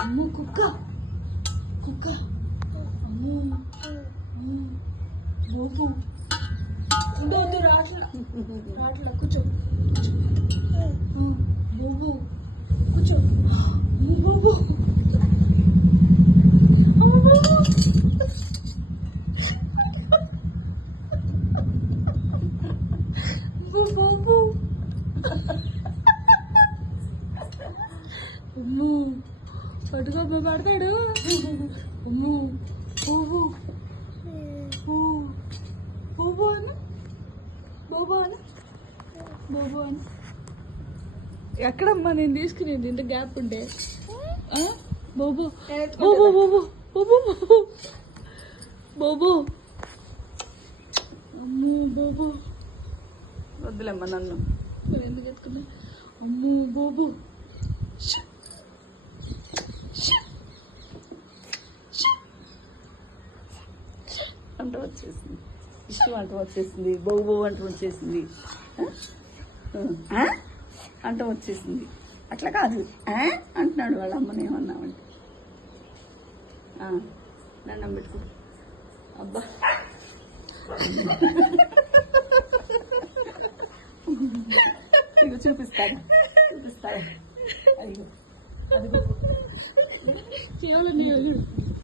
అమ్మో కుక్క కుక్క అమ్మో బోబు వద్దు రాట్లా కూర్చో బోబు కూర్చో బోబు బోబు అమ్మో పట్టుకో పడతాడు అమ్మో బోబు బోబు అని బోబు అని బోబు అని ఎక్కడమ్మా నేను తీసుకునేది ఇంత గ్యాప్ ఉంటే బోబు బోబు బోబు బోబు బోబు అమ్మో బోబు వద్దులేమ్మా నన్ను ఎందుకు ఎత్తుకున్నా అమ్మో బోబు అంట వచ్చేసింది ఇష్టం అంట వచ్చేసింది బోబు అంట వచ్చేసింది అంట వచ్చేసింది అట్లా కాదు అంటున్నాడు వాళ్ళ అమ్మని ఏమన్నామంటే దండం పెట్టుకో అబ్బా ఇక చూపిస్తాను అదిగో అదిగో కేవలం